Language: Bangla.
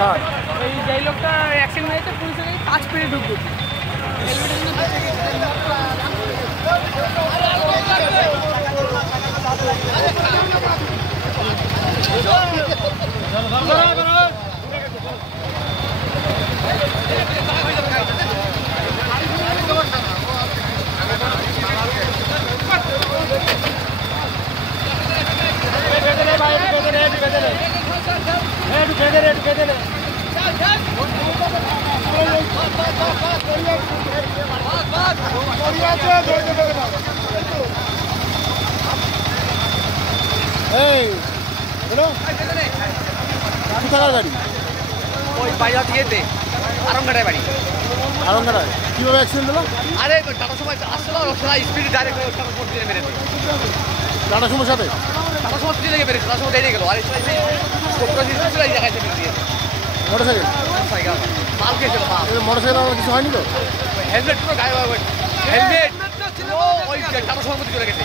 হ্যাঁ ওই যেই লোকটা অ্যাক্সিডেন্ট হয়েছে পুলিশের কাজ পেরে ঢুকবে এই কোথাকার গাড়ি? ওই বাইরে দিয়েতে আরামঘাটায় বাড়ি। আরঙ্গাটায় কীভাবে অ্যাক্সিডেন্ট হলো? আরে টাটার সময় আসছিল সেটা স্পিডে ডাইরেক্ট দিয়ে মেরেছে। টাটা সুমোর সাথে টাটার সময় স্পিডে মেরেছে, টাটার সময় দাঁড়িয়ে গেল। আর এই জায়গায় মোটর সাইকেল সাইকেল মাল খেয়েছিল মাল। মোটর সাইকেল আমার কিছু হয়নি তো? হেলমেট পুরো গায়ে হেলমেট ওই টাটার সময় চলে গেছে।